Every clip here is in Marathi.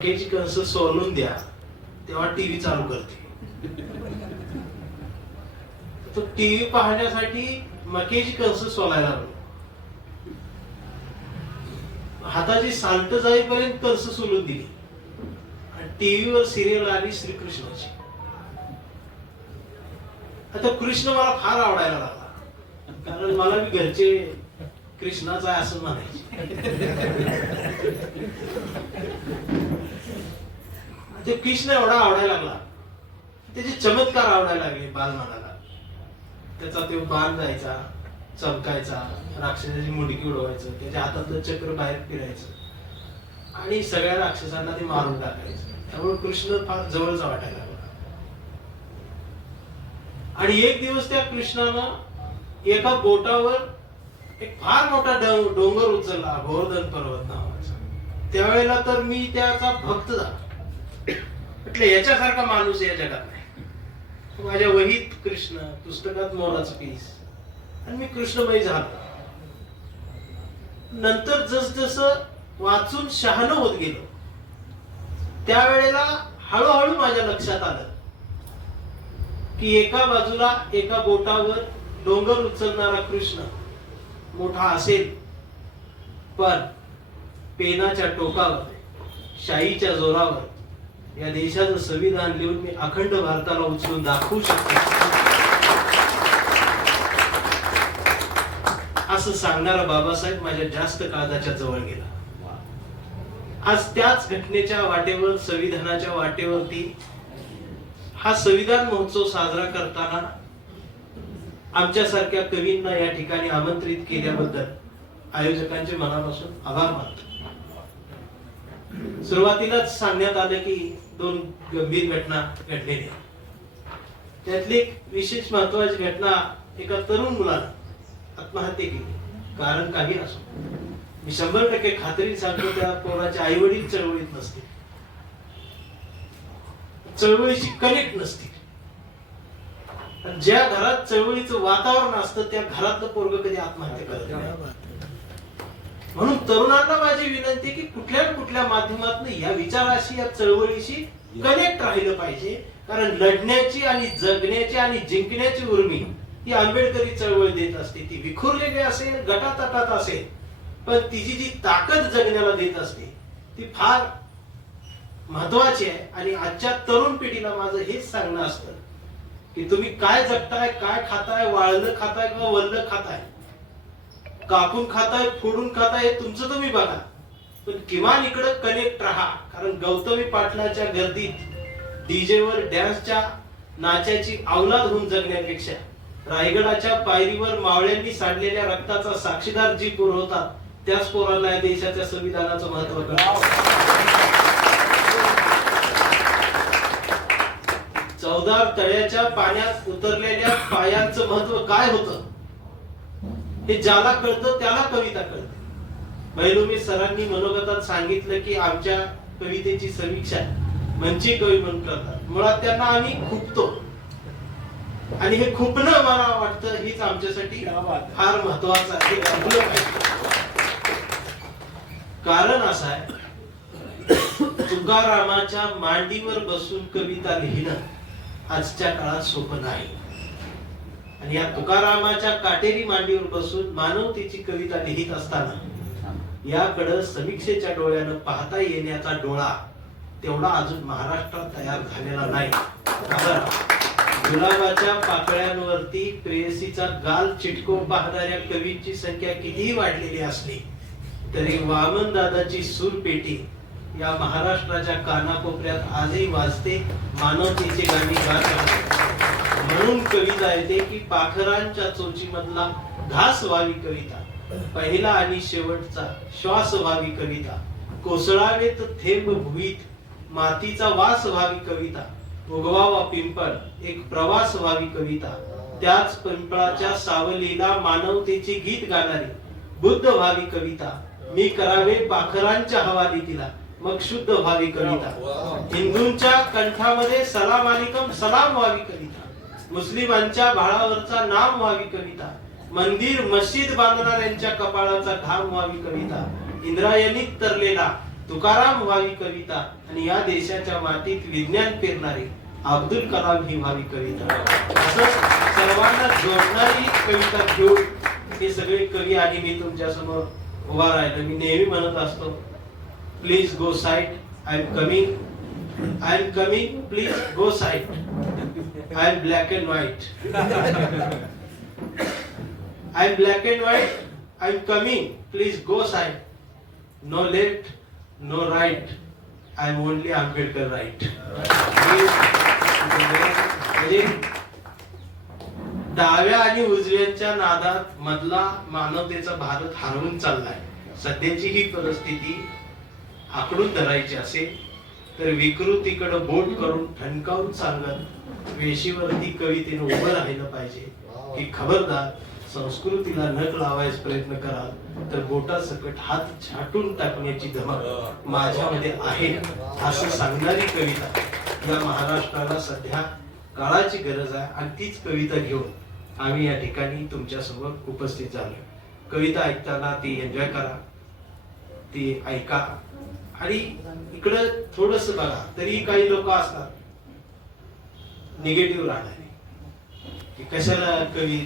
मक्याची कंस सोलून द्या तेव्हा टीव्ही चालू करते. तो टीव्ही पाहण्यासाठी मकेज कंस सोलायला लागलो हाताची साल्ट जाईपर्यंत कंस सोलून दिली. आणि टीव्हीवर सिरियल आली श्रीकृष्णाची. आता कृष्ण मला फार आवडायला लागला. कारण मला मी घरचे कृष्णाचा आहे असं म्हणायचे. ते कृष्ण एवढा आवडायला लागला त्याचे चमत्कार आवडायला लागले बालमानाला. त्याचा तो बाण जायचा चमकायचा राक्षसाची मुडकी उडवायचं त्याच्या हातातलं चक्र बाहेर फिरायचं. आणि सगळ्या राक्षसांना ते मारून टाकायचं. त्यामुळे कृष्ण फार जवळचा वाटायला लागला. आणि एक दिवस त्या कृष्णानं एका बोटावर एक फार मोठा डोंगर उचलला गोवर्धन पर्वत नावाचा. त्यावेळेला तर मी त्याचा भक्त झाला. म्हटलं याच्यासारखा माणूस या जगात नाही माझ्या वहीत कृष्ण पुस्तकात मोराचं पीस आणि मी कृष्णमयी झालो नंतर जसजस वाचून शहाणं होत गेलो त्यावेळेला हळूहळू माझ्या लक्षात आलं की एका बाजूला एका बोटावर डोंगर उचलणारा कृष्ण मोठा असेल पण पेनाच्या टोकावर शाईच्या जोरावर या देशाचं संविधान लिहून मी अखंड भारताला उचलून दाखवू शकतो. असं सांगणारा बाबासाहेब माझ्या जास्त काळजाच्या जवळ गेला. आज त्याच घटनेच्या वाटेवर संविधानाच्या वाटेवरती हा संविधान महोत्सव साजरा करताना आमच्यासारख्या कवींना या ठिकाणी आमंत्रित केल्याबद्दल आयोजकांचे मनापासून आभार मानतो. सुरुवातीलाच सांगण्यात आलं की दोन गंभीर घटना घडलेल्या त्यातली एक विशेष महत्वाची घटना एका तरुण मुलानं आत्महत्या केली. कारण काही असो. मी शंभर टक्के खात्री सांगतो त्या पोराच्या आई वडील चळवळीत नसतील. चळवळीशी कनेक्ट नसतील. ज्या घरात चळवळीचं वातावरण असतं त्या घरातलं पोरग कधी आत्महत्या करत नाही. म्हणून तरुणांना माझी विनंती की कुठल्या न कुठल्या माध्यमातून या विचाराशी या चळवळीशी कनेक्ट राहिलं पाहिजे. कारण लढण्याची आणि जगण्याची आणि जिंकण्याची उर्मी ती आंबेडकरी चळवळ देत असते. ती विखुरलेली असेल गटातटात असेल पण तिची जी ताकद जगण्याला देत असते ती फार महत्वाची आहे. आणि आजच्या तरुण पिढीला माझं हेच सांगणं असतं की तुम्ही काय जगताय काय खाताय वाळलं खाताय किंवा वल्ल खाताय? कापून खाताय फोडून खाताय हे तुमचं तुम्ही बघा. पण किमान इकडं कनेक्ट राहा. कारण गौतमी पाटलाच्या गर्दीत डीजे वर डॅन्सच्या नाचाची अवलाद होऊन जगण्यापेक्षा रायगडाच्या पायरीवर मावळ्यांनी साडलेल्या रक्ताचा साक्षीदार जी पोर होता त्याच पोराला या देशाच्या संविधानाचं महत्त्व चौदार तळ्याच्या पाण्यात उतरलेल्या पायांचं महत्त्व काय होत? हे ज्याला कळतं त्याला कविता कळते. बैलुमी सरांनी मनोगतात सांगितलं की आमच्या कवितेची समीक्षा म्हणजे कवी म्हणून करतात. मुळात त्यांना आम्ही खुपतो. आणि हे खुपणं मला वाटतं हीच आमच्यासाठी फार महत्वाचं आहे. कारण असं आहे तुकारामाच्या मांडीवर बसून कविता लिहिणं आजच्या काळात सोपं नाही. आणि या तुकारामाच्या काटेरी मांडीवर बसून मानवतेची कविता लिहित असताना याकडं समीक्षेच्या डोळ्यानं पाहता येण्याचा डोळा तेवढा अजून महाराष्ट्रात तयार झालेला नाही. गुलाबाच्या पाकळ्यांवरती प्रेयसीचा गाल चिटकून पाहणाऱ्या कवींची संख्या कितीही वाढलेली असली तरी वामन दादाची सूरपेटी या महाराष्ट्राच्या कानाकोपऱ्यात आजही वाजते मानवतेची गाणी गात म्हणून कविता येते की पाखरांच्या चोचीमधला घास व्हावी कविता. पहिला आणि शेवटचा श्वास व्हावी कविता. कोसळावेत थेंब भुईत मातीचा वास व्हावी कविता. उगवावा पिंपळ एक प्रवास व्हावी कविता. त्याच पिंपळाच्या सावलीला मानवतेचे गीत गाणारी बुद्ध व्हावी कविता. मी करावे पाखरांच्या हवाली तिला मग शुद्ध व्हावी कविता. हिंदूंच्या कंठामध्ये सलाम अलिकम सलाम व्हावी कविता. मुस्लिमांच्या भाळावरचा नाम व्हावी कविता. मंदिर मशीद बांधणाऱ्यांच्या कपाळाचा घाम व्हावी कविता. इंद्रायणीत तरलेला तुकाराम व्हावी कविता आणि या देशाच्या मातीत विज्ञान पेरणारी अब्दुल कलाम ही व्हावी कविता. असं सर्वांना जोडणारी कविता घेऊन हे सगळे कवी आणि मी तुमच्यासमोर उभा राहिलो. मी नेहमी म्हणत असतो please go side I am coming I am coming please go side I am black and white I am black and white. I am coming. Please go side. No left, no right. I am only Ambedkar right. म्हणजे डाव्या आणि उजव्यांच्या नादात मधला मानवतेचा भारत हरवून चाललाय सध्याची ही परिस्थिती आकडून धरायची असेल तर विकृतीकडे बोट करून ठणकावून सांगत वेशीवरती कवितेने उभं राहिलं पाहिजे की खबरदार संस्कृतीला नख लावायचा प्रयत्न कराल तर बोटा सकट हात छाटून टाकण्याची धमक माझ्यामध्ये आहे. असं सांगणारी कविता या महाराष्ट्राला सध्या काळाची गरज आहे आणि तीच कविता घेऊन आम्ही या ठिकाणी तुमच्यासमोर उपस्थित झालो. कविता ऐकताना ती एन्जॉय करा ती ऐका. आणि इकडं थोडस बघा तरी काही लोक असतात निगेटिव्ह राहणारे. की कशाला कवी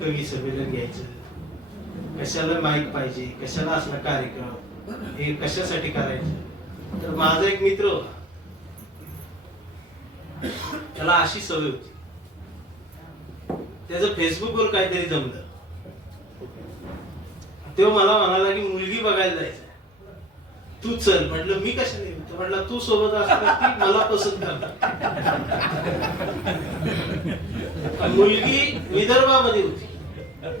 कवी संमेलन घ्यायचं? कशाला माईक पाहिजे? कशाला असला कार्यक्रम? हे कशासाठी करायचं? तर माझा एक मित्र होता. त्याला अशी सवय होती. त्याचं फेसबुकवर काहीतरी जमलं. तेव्हा मला म्हणाला की मुलगी बघायला जायचं तू चल. म्हटलं मी कशाने तो म्हटलं तू सोबत असला मला पसंत करणार मुलगी विदर्भामध्ये होती.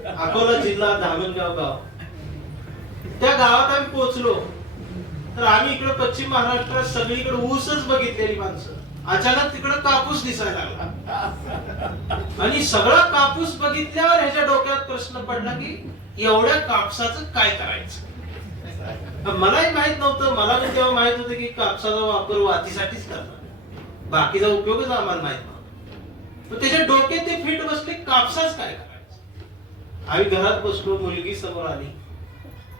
अकोला जिल्हा धामणगाव गाव. त्या गावात आम्ही पोहोचलो. तर आम्ही इकडे पश्चिम महाराष्ट्रात सगळीकडे ऊसच बघितलेली माणसं. अचानक तिकडे कापूस दिसायला लागला. आणि सगळा कापूस बघितल्यावर ह्याच्या डोक्यात प्रश्न पडला की एवढ्या कापसाचं काय करायचं? मलाही माहीत नव्हतं. मला पण तेव्हा माहीत होतं की कापसाचा वापर वातीसाठीच करणार बाकीचा उपयोगच आम्हाला माहीत नव्हता. त्याच्या डोक्यात ते फिट बसले कापसाच काय करायचं? आम्ही घरात बसलो मुलगी समोर आली.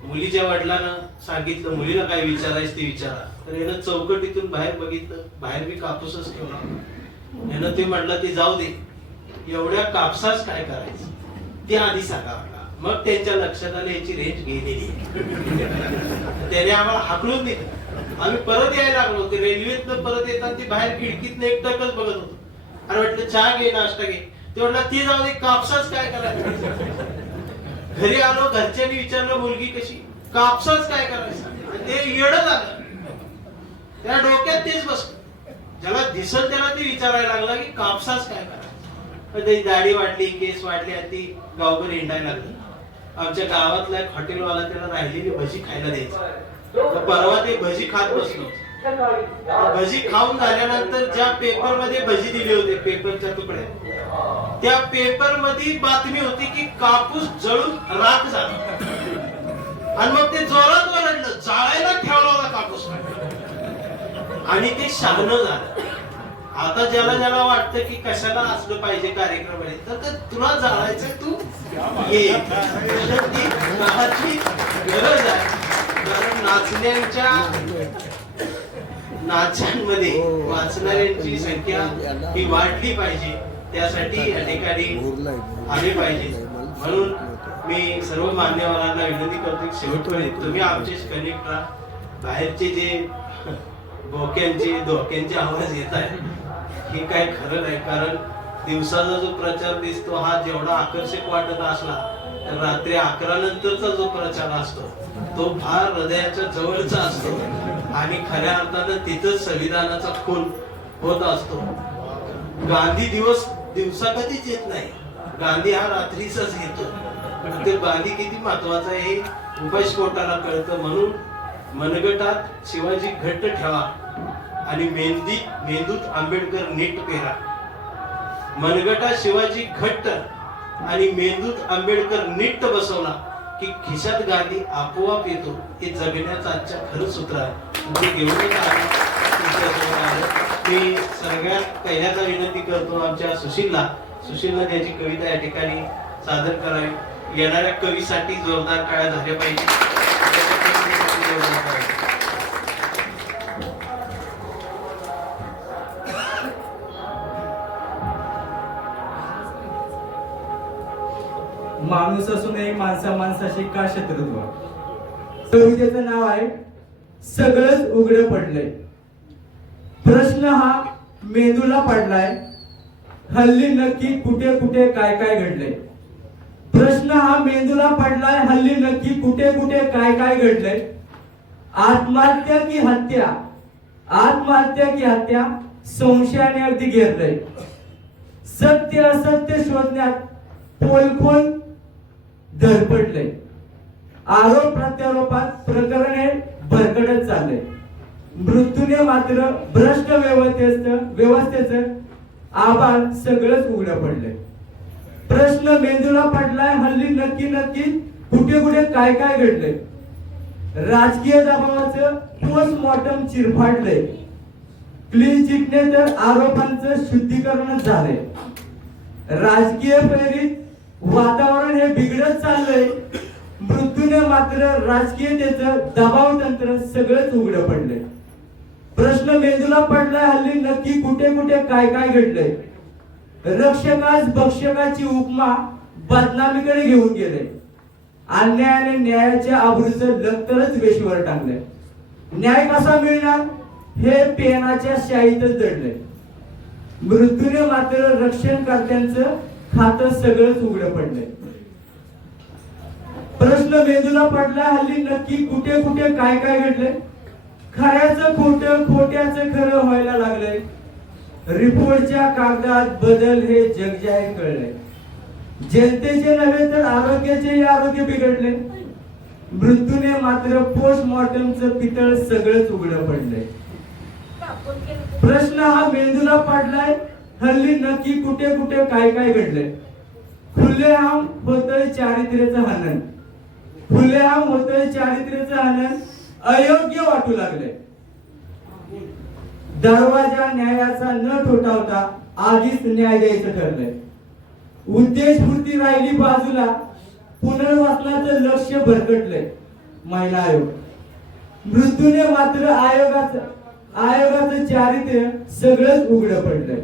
मुलीच्या वडिलांना सांगितलं मुलीला काय विचारायचं ते विचारा. तर यानं चौकटीतून बाहेर बघितलं बाहेर मी कापूसच ठेवला यानं ते म्हटलं ते जाऊ दे. एवढ्या कापसाच काय करायचं? ते आधी सांगा मग त्यांच्या लक्षात आलं याची रेंज गेलेली त्याने आम्हाला हाकलून दिलं. आम्ही परत यायला लागलो. ते रेल्वेतनं परत येतात ते बाहेर खिडकीतनं एकटकच बघत होतो. आणि म्हटलं चहा घे नाश्ता घे. ते म्हटलं ती जाऊ दे कापसाच काय करायचं? घरी आलो घरच्यांनी विचारलं मुलगी कशी? कापसाच काय करायचं? ते येड झालं. त्या डोक्यात तेच बस ज्याला दिसत त्याला ते विचारायला लागला की कापसाच काय करायचं? पण त्याची दाढी वाढली केस वाढली आणि ती गावभर हिंडायला लागली. आमच्या गावातला एक हॉटेलवाला त्याला राहिलेली भजी खायला द्यायची. परवा ते भजी खात बसलो. भजी खाऊन झाल्यानंतर ज्या पेपरमध्ये भजी दिले होते पेपरच्या तुकड्या त्या पेपरमध्ये बातमी होती की कापूस जळून राख झाला. आणि मग ते जोरात ओरडलं जाळायला ठेवला होता कापूस आणि ते शहाण झालं. आता ज्याला ज्याला वाटतं की कशाला असलं पाहिजे कार्यक्रम आहे, तर तुला जाळायचं तू ये. गरज आहे. कारण नाचण्यांच्या नाचांमध्ये वाचणाऱ्यांची संख्या ही वाढली पाहिजे. त्यासाठी या ठिकाणी आले पाहिजे. म्हणून मी सर्व मान्यवरांना विनंती करतो शेवटपर्यंत तुम्ही आमचे कनेक्ट राहा. बाहेरचे जे बोक्यांचे धोक्यांचे आवाज येत आहे हे काय खरं नाही. कारण दिवसाचा जो प्रचार दिसतो हा जेवढा आकर्षक वाटत असला तर रात्री अकरा नंतरचा जो प्रचार असतो तो फार हृदयाच्या जवळचा असतो. आणि खऱ्या अर्थानं तिथं संविधानाचा खून होत असतो. गांधी दिवस दिवसा कधीच येत नाही. गांधी हा रात्रीचाच येतो. पण ते गांधी किती महत्त्वाचा आहे हे उपस्फोटाला कळतं म्हणून मनगटात शिवाजी घट्ट ठेवा आणि मेहंदी मेंदूत आंबेडकर नीट पेरा. मनगटात शिवाजी घट्ट आणि मेंदूत आंबेडकर नीट बसवला. की खिशात गादी आपोआप येतो. हे जगण्याचं आजच्या खरं सूत्र आहे. म्हणजे घेऊनच मी सगळ्यात पहिल्यांदा विनंती करतो आमच्या सुशीलला. सुशीलला त्याची कविता या ठिकाणी सादर करावी. येणाऱ्या कवीसाठी जोरदार काळ्या झाल्या पाहिजे. माणूस माणूस माणसा माणसाशी का शत्रुत्व? कवितेचं नाव आहे सगळंच उघड पडलंय. प्रश्न हा मेंदूला पडलाय हल्ली नक्की कुठे कुठे काय काय घडलंय? प्रश्न हा मेंदूला पडलाय हल्ली नक्की कुठे कुठे काय काय घडलंय? आत्महत्या की हत्या? आत्महत्या की हत्या? संशयाने अगदी घेरलंय. सत्य असत्य शोधण्यात पोलखोल धडपडलंय. आरोप प्रत्यारोपात प्रकरण हे भरकडत चाललंय. मृत्यूने मात्र भ्रष्ट व्यवस्थेच व्यवस्थेचं आभार सगळंच उघडं पडलंय. प्रश्न मेंदूला पडलाय हल्ली नक्की नक्की कुठे कुठे काय काय घडलंय. राजकीय दबावाचं पोस्टमॉर्टम चिरफाडलंय. क्लीन चिटने तर आरोपांचं शुद्धीकरण झालंय. राजकीय प्रेरित वातावरण हे बिघडत चाललंय. मृत्यूने मात्र राजकीयतेचं दबाव तंत्र सगळंच उघडं पडलंय. प्रश्न मेंदूला पडलाय हल्ली नक्की कुठे कुठे काय काय घडलंय. रक्षकास भक्षकाची उपमा बदनामीकडे घेऊन गेले अन्यायाने न्यायाच्या आबरूचं लक्तरच वेशीवर टाकलंय न्याय कसा मिळणार? हे पेनाच्या शाईतच दडलंय. मृत्यूने मात्र रक्षणकर्त्यांचं खातं सगळंच उघडं पडलंय. प्रश्न मेंदूला पडला हल्ली नक्की कुठे कुठे काय काय घडलंय? खऱ्याचं खोट खोट्याचं खरं व्हायला लागलंय. रिपोर्टच्या कागदात बदल हे जग जाहीर कळलंय. जनतेचे नव्हे तर आरोग्याचे आरोग्य बिघडले मृत्यूने मात्र पोस्टमॉर्टमचं पितळ सगळंच उघडं पडलंय. प्रश्न हा मेंदूला पडलाय हल्ली नक्की कुठे कुठे काय काय घडलंय. खुलेआम होतय चारित्र्याचं हनन. खुलेआम होतय चारित्र्याचं हनन. अयोग्य वाटू लागले दरवाजा न्यायाचा न ठोठावता आधीच न्याय द्यायचं ठरलंय. उद्देशपूर्ती राहिली बाजूला पुनर्वासनाचं लक्ष भरकटलंय महिला आयोग. मृत्यूने मात्र आयोगाचं आयोगाचं चारित्र्य सगळंच उघडं पडलंय.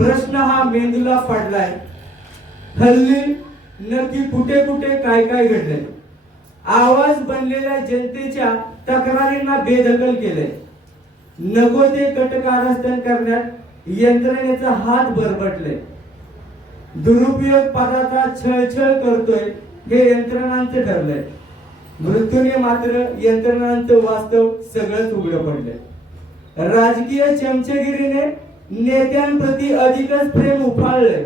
प्रश्न हा मेंदूला पडलाय. हल्ली नक्की कुठे कुठे काय काय घडलंय. आवाज बनलेल्या जनतेच्या तक्रारींना बेदखल केलंय. नको ते कटकारस्थान करण्यात यंत्रणेचा हात बरबटले दुरुपयोग पदाचा छळछळ करतोय हे यंत्रणांचं ठरलंय. मृत्यूने मात्र यंत्रणांचं वास्तव सगळंच उघडं पडलंय. राजकीय चमचेगिरीने नेत्यांप्रती अधिकच प्रेम उफाळलंय.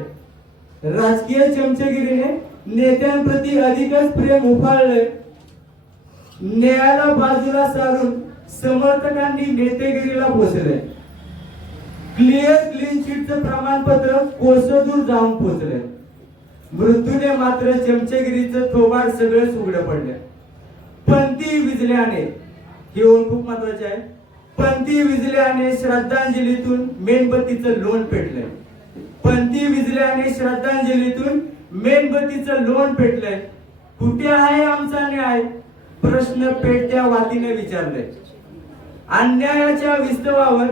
राजकीय चमचगिरीने नेत्यांप्रती अधिकच प्रेम उफाळलंय. न्यायाला बाजूला सारून समर्थकांनी नेतेगिरीला पोचले क्लिअर क्लीन चिटचं प्रमाणपत्र कोसदूर जाऊन पोहोचले मृत्यूने मात्र चमचेगिरीचं थोबाड सगळंच उघडं पडलं पंथी विजल्याने हे ओळख खूप महत्त्वाचे आहे. पंथी विजल्याने श्रद्धांजलीतून मेणबत्तीचं लोण पेटलंय. पंथी विजल्याने श्रद्धांजलीतून मेणबत्तीचं लोण पेटलंय. कुठे आहे आमचा न्याय? प्रश्न पेटत्या वातीने विचारलंय. अन्यायाच्या विस्तवावर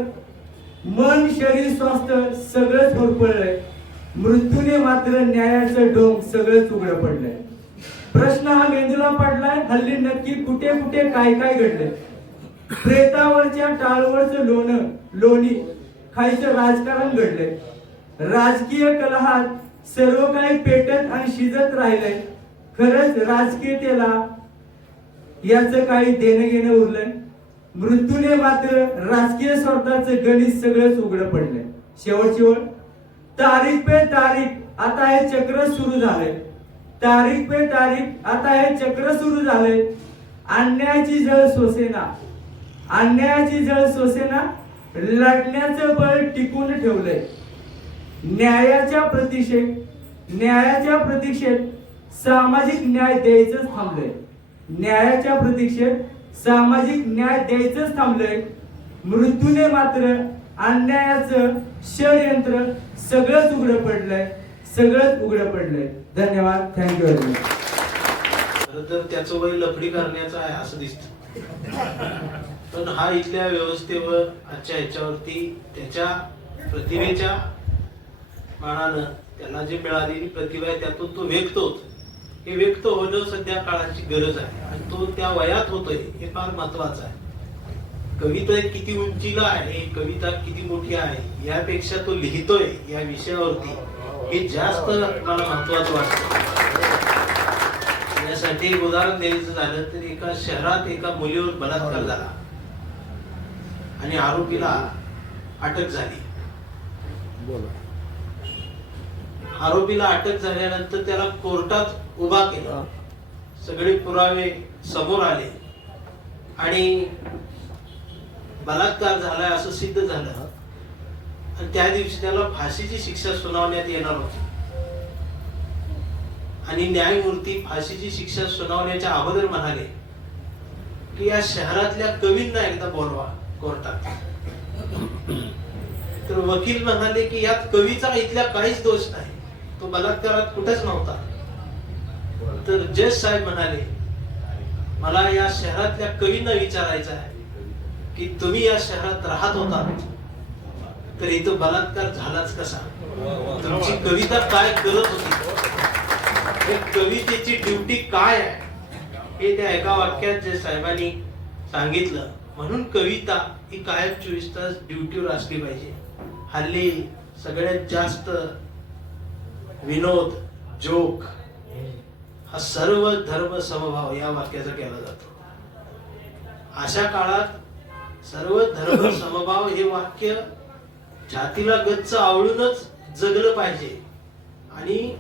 मन शरीर स्वास्थ्य सगळंच होरपळलंय मृत्यूने मात्र न्यायाचं डोंग सगळंच उघडं पडलंय. प्रश्न हा मेंदूला पडलाय हल्ली नक्की कुठे कुठे काय काय घडलंय? प्रेतावरच्या टाळवरचं लोण लोणी खायचं राजकारण घडलंय. राजकीय कलहात सर्व काही पेटत आणि शिजत राहिलंय. खरंच राजकीयतेला याच काही देणं घेणं उरलंय. मृत्यूने मात्र राजकीय स्वार्थाचं गणित सगळंच उघडं पडलंय. शेवट शेवट तारीख पे तारीख आता हे चक्र सुरू झालंय. तारीख पे तारीख आता हे चक्र सुरू झालंय. अन्यायाची जळ सोसेना. अन्यायाची जळ सोसेना लढण्याचं बळ टिकून ठेवलंय. न्यायाच्या प्रतीक्षेत न्यायाच्या प्रतीक्षेत सामाजिक न्याय द्यायचंच थांबलंय. न्यायाच्या प्रतीक्षेत सामाजिक न्याय द्यायचंच थांबलंय. मृत्यूने मात्र अन्यायाचं षडयंत्र सगळंच उघडं पडलंय सगळंच उघडं पडलंय. धन्यवाद. थँक्यू व्हेरी मच खरं तर त्याचं वय लफडी करण्याचं आहे असं दिसत. पण हा इथल्या व्यवस्थेवर आजच्या ह्याच्यावरती त्याच्या प्रतिभेच्या मानानं त्याला जी मिळालेली प्रतिभा आहे त्यातून तो व्यक्त हे व्यक्त होणं सध्या काळाची गरज आहे आणि तो त्या वयात होतोय हे फार महत्वाचं आहे. कविता किती उंचीला आहे कविता किती मोठी आहे यापेक्षा तो लिहितोय या विषयावरती हे जास्त मला महत्वाचं वाटतं. यासाठी एक उदाहरण द्यायचं झालं तर एका शहरात एका मुलीवर बलात्कार झाला. आणि आरोपीला अटक झाली. आरोपीला अटक झाल्यानंतर त्याला कोर्टात उभा केलं. सगळे पुरावे समोर आले. आणि बलात्कार झालाय असं सिद्ध झालं. आणि त्या दिवशी त्याला फाशीची शिक्षा सुनावण्यात येणार होती. आणि न्यायमूर्ती फाशीची शिक्षा सुनावण्याच्या अगोदर म्हणाले की या शहरातल्या कवींना एकदा बोलवा. कोर्टात. तर वकील म्हणाले की यात कवीचा इथल्या काहीच दोष नाही. तो बलात्कारात कुठेच नव्हता. तर जज साहेब म्हणाले मला या शहरातल्या कवींना विचारायचं आहे की तुम्ही या शहरात राहत होता. तर इथं बलात्कार झालाच कसा? तुमची कविता काय करत होती? कवितेची ड्युटी काय आहे? हे त्या एका वाक्यात जे साहेबांनी सांगितलं. म्हणून कविता ही कायम चोवीस तास ड्युटीवर असली पाहिजे. हल्ली सगळ्यात जास्त विनोद जोक हा सर्व धर्म समभाव या वाक्याचा केला जातो. अशा काळात सर्व धर्म समभाव हे वाक्य जातीला गच्च आवडूनच जगलं पाहिजे आणि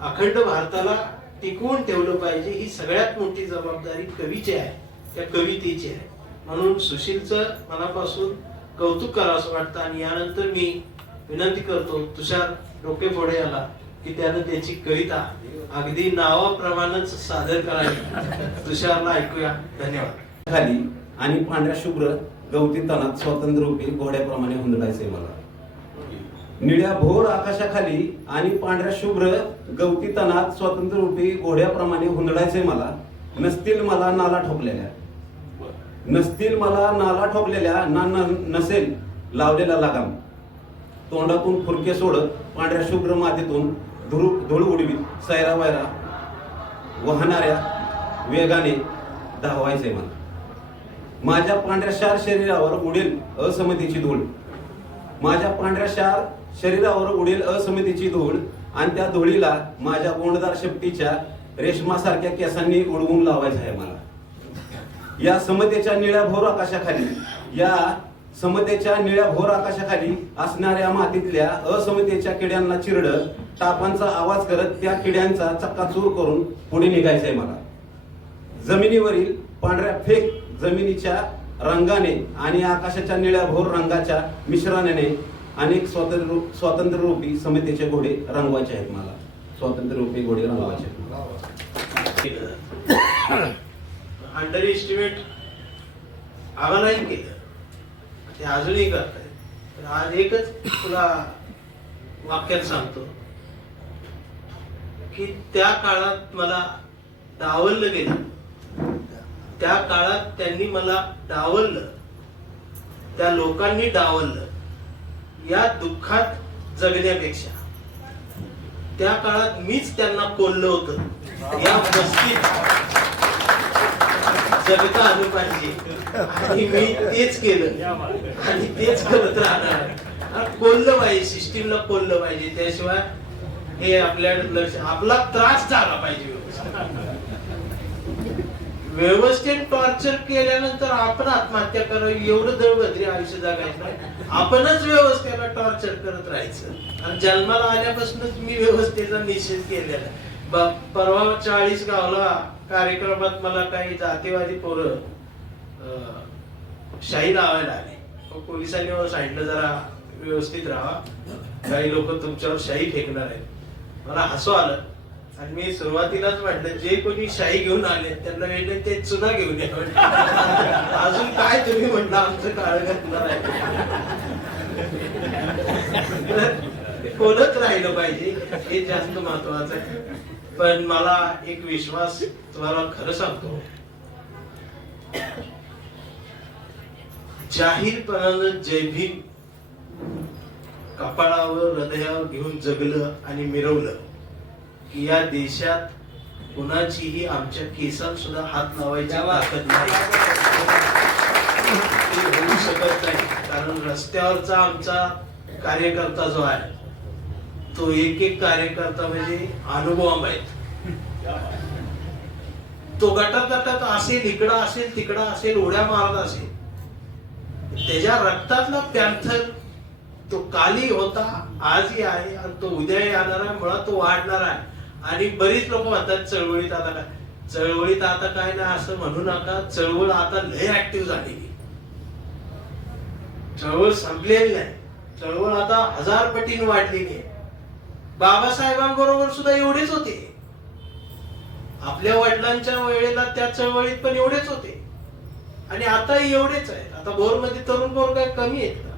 अखंड भारताला टिकवून ठेवलं पाहिजे ही सगळ्यात मोठी जबाबदारी कवीची आहे. त्या कवितेची आहे. म्हणून सुशीलचं मनापासून कौतुक करावं असं वाटतं आणि यानंतर मी विनंती करतो तुषार डोके पुढे आला की त्यानं त्याची कविता अगदी नावाप्रमाणेच सादर करावी. तुषारला ऐकूया. धन्यवाद. खाली आणि पांढऱ्या शुभ्र गवती तणात स्वातंत्र्यरूपी घोड्याप्रमाणे हुंदडायचे मला. निळ्या भोर आकाशाखाली आणि पांढऱ्या शुभ्र गवती तणात स्वातंत्र्यरूपी घोड्याप्रमाणे हुंदडायचे मला. नसतील मला नाला ठोकलेल्या. नसतील मला नाला ठोकलेल्या ना नसेल लावलेला लगाम. तोंडातून फुरके सोडत पांढऱ्या शुभ्र मातीतून धुरू धूळ उडवीत सैरा वैरा वाहणाऱ्या वेगाने धावायचे मला. माझ्या पांढऱ्या शार शरीरावर उडेल असमतीची धूळ. माझ्या पांढऱ्या शार शरीरावर उडेल असमतीची धूळ आणि त्या धुळीला माझ्या गोंडदार शेपटीच्या रेशमासारख्या केसांनी उडवून लावायचं आहे मला. या समतेच्या निळ्या भोर आकाशाखाली या समतेच्या निळ्या भोर आकाशाखाली असणाऱ्या मातीतल्या असमतेच्या किड्यांना चिरड टापांचा आवाज करत त्या किड्यांचा चक्काचूर करून पुढे निघायचंय मला जमिनीवरील पांढऱ्या फेक जमिनीच्या रंगाने आणि आकाशाच्या निळ्या भोर रंगाच्या मिश्रणाने अनेक स्वातंत्र्य स्वातंत्र्यरूपी समतेचे घोडे रंगवायचे आहेत मला स्वातंत्र्यरूपी घोडे रंगवायचे आहेत. अंडर एस्टिमेट आम्हालाही केलं. ते अजूनही करताय तर आज एकच तुला वाक्यात सांगतो की त्या काळात मला डावललं गेलं. त्या काळात त्यांनी मला डावललं. त्या लोकांनी डावललं. या दुःखात जगण्यापेक्षा. त्या काळात मीच त्यांना कोल्लं होतं. या मस्तीत जगता आलं पाहिजे. आणि मी तेच केलं. आणि तेच करत राहणार. कोल्लं पाहिजे सिस्टीमला कोल्लं पाहिजे. त्याशिवाय हे आपल्या लक्ष आपला त्रास झाला पाहिजे. व्यवस्थित. टॉर्चर केल्यानंतर आपण आत्महत्या करावी. एवढं दळभद्री आयुष्य जगायचं नाही. आपणच व्यवस्थेला टॉर्चर करत राहायचं. आणि जन्माला आल्यापासूनच मी व्यवस्थेचा निषेध केलेला परवा चाळीस गावला कार्यक्रमात मला काही जातीवादी पोरं शाही लावायला आले. पोलिसांनी मला सांगितलं जरा व्यवस्थित राहा. काही लोक तुमच्यावर शाही फेकणार आहेत. मला हसू आलं. आणि मी सुरुवातीलाच म्हटलं जे कोणी शाही घेऊन आले त्यांना म्हटलं ते चुना घेऊन या. अजून काय तुम्ही म्हटलं आमचं काळ घातलं नाही. कोणच राहिलं पाहिजे हे जास्त महत्वाचं आहे. पण मला एक विश्वास तुम्हाला खरं सांगतो. जाहीरपणानं जय भीम कपाळावर हृदयावर घेऊन जगलं आणि मिरवलं. की या देशात कुणाचीही आमच्या केसात सुद्धा हात लावायची ताकद नाही. होऊ शकत नाही. कारण रस्त्यावरचा आमचा कार्यकर्ता जो आहे तो एक एक कार्यकर्ता म्हणजे अनुभव आहेत तो गटात गटात असेल इकडं असेल तिकडं असेल उड्या मारत असेल. त्याच्या रक्तातला पॅन्थर तो काली होता आजही आहे आणि तो उद्या येणार आहे मुळात तो वाढणार आहे. आणि बरीच लोक म्हणतात चळवळीत आता काय? चळवळीत आता काय नाही असं म्हणू नका चळवळ आता लय ऍक्टिव्ह झालेली चळवळ संपलेली नाही. चळवळ आता हजार पटीने वाढलेली आहे. बाबासाहेबांबरोबर सुद्धा एवढेच होते. आपल्या वडिलांच्या वेळेला त्या चळवळीत पण एवढेच होते. आणि आता एवढेच आहेत. आता भोरमध्ये तरुण पोर काय कमी आहेत का?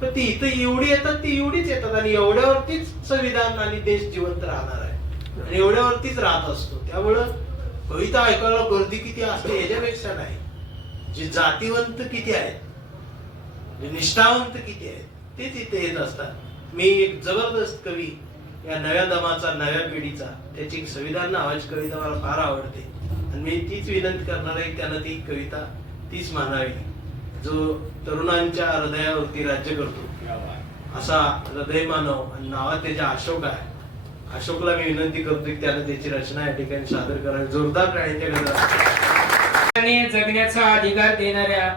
पण ती इथं एवढी येतात ती एवढीच येतात. आणि एवढ्यावरतीच संविधान आणि देश जिवंत राहणार आहे. आणि एवढ्यावरतीच राहत असतो. त्यामुळं कविता ऐकायला गर्दी किती असते याच्यापेक्षा नाही. जे जातीवंत किती आहेत जे निष्ठावंत किती आहेत ते तिथे येत असतात. मी एक जबरदस्त कवी या नव्या दमाचा नव्या पिढीचा त्याची संविधान नावाची कविता मला फार आवडते. आणि मी तीच विनंती करणार आहे की त्यानं ती कविता तीच मानावी जो तरुणांच्या हृदयावरती राज्य करतो. असा हृदय मानव आणि नावा त्याच्या अशोक आहे. अशोकला मी विनंती करतो की त्यानं त्याची रचना या ठिकाणी सादर करावी. जोरदार टाळ्यांच्या जगण्याचा अधिकार देणाऱ्या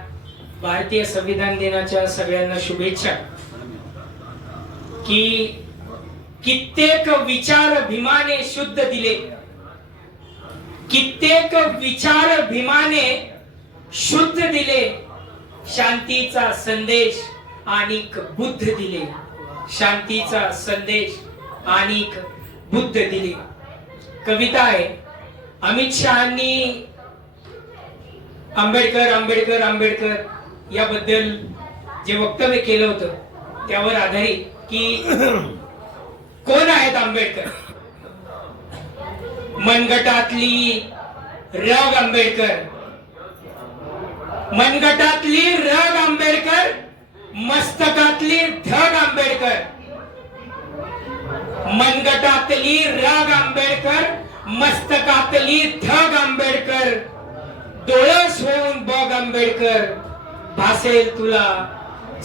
भारतीय संविधान दिनाच्या सगळ्यांना शुभेच्छा. की कित्येक विचार भीमाने शुद्ध दिले. कित्येक विचार भीमाने शुद्ध दिले. शांतीचा संदेश आणि बुद्ध दिले. शांतीचा संदेश आणि बुद्ध दिले. कविता आहे. अमित शहानी आंबेडकर आंबेडकर आंबेडकर याबद्दल जे वक्तव्य केलं होतं त्यावर आधारित की कोण आहेत आंबेडकर? मनगटातली रग आंबेडकर. मनगटातली रग आंबेडकर मस्तकातली धग आंबेडकर. मनगटातली रग आंबेडकर मस्तकातली धग आंबेडकर. डोळस होऊन बग आंबेडकर. भासेल तुला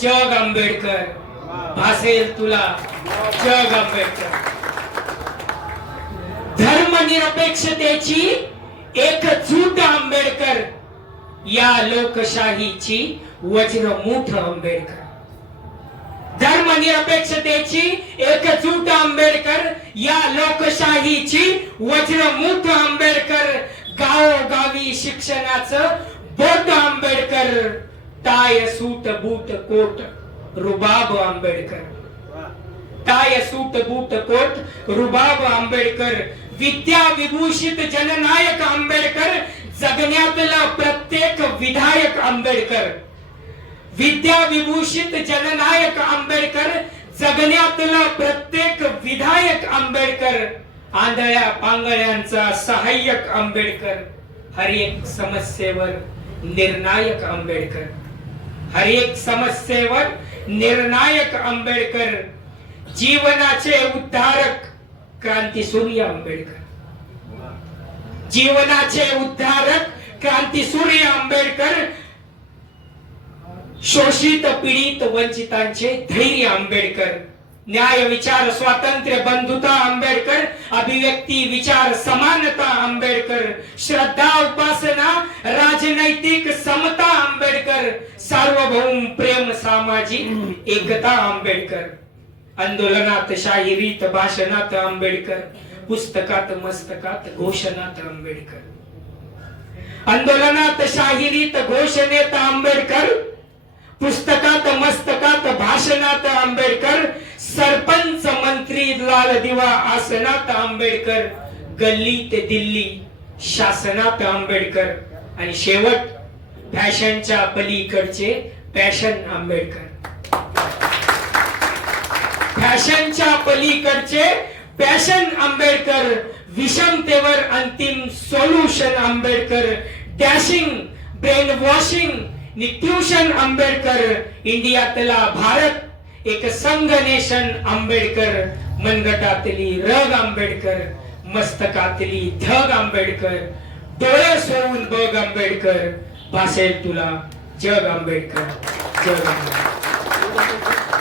जग आंबेडकर. भासेल तुला. जग आंबेडकर धर्मनिरपेक्षतेची एकजूट आंबेडकर या लोकशाहीची वज्रमूठ आंबेडकर. धर्मनिरपेक्षतेची एकजूट आंबेडकर या लोकशाहीची वज्रमूठ आंबेडकर. गावोगावी शिक्षणाचं बोट Ambedkar. Tie suit boot coat. रुबाब Ambedkar. Tie suit boot coat रुबाब आंबेडकर. विद्या विभूषित जननायक आंबेडकर जगण्यातला प्रत्येक विधायक आंबेडकर. विद्या विभूषित जननायक आंबेडकर जगण्यातला प्रत्येक विधायक आंबेडकर. आंधळ्या पांगळ्यांचा सहाय्यक आंबेडकर. हर एक समस्येवर निर्णायक आंबेडकर. हर एक समस्येवर निर्णायक आंबेडकर जीवनाचे उद्धारक क्रांती सूर्य आंबेडकर. जीवनाचे उद्धारक क्रांती सूर्य आंबेडकर शोषित पीडित वंचितांचे धैर्य आंबेडकर. न्याय विचार स्वातंत्र्य बंधुता आंबेडकर अभिव्यक्ती विचार समानता आंबेडकर श्रद्धा उपासना राजनैतिक समता आंबेडकर सार्वभौम प्रेम सामाजिक एकता आंबेडकर आंदोलनात शाहिरीत भाषणात आंबेडकर पुस्तकात मस्तकात घोषणात आंबेडकर आंदोलनात शाहिरीत घोषणेत आंबेडकर पुस्तकात मस्तकात भाषणात आंबेडकर सरपंच मंत्री लाल दिवा आसनात आंबेडकर गल्ली ते दिल्ली शासनात आंबेडकर. आणि शेवट फॅशनच्या पलीकडचे पॅशन आंबेडकर. फॅशनच्या पलीकडचे पॅशन आंबेडकर विषमतेवर अंतिम solution Ambedkar dashing brainwashing tuition Ambedkar इंडियातला Bharat एक संघ नेशन आंबेडकर मनगटातली रग आंबेडकर मस्तकातली धग आंबेडकर डोळे सोडून बग आंबेडकर भासेल तुला जग आंबेडकर जग आंबेडकर.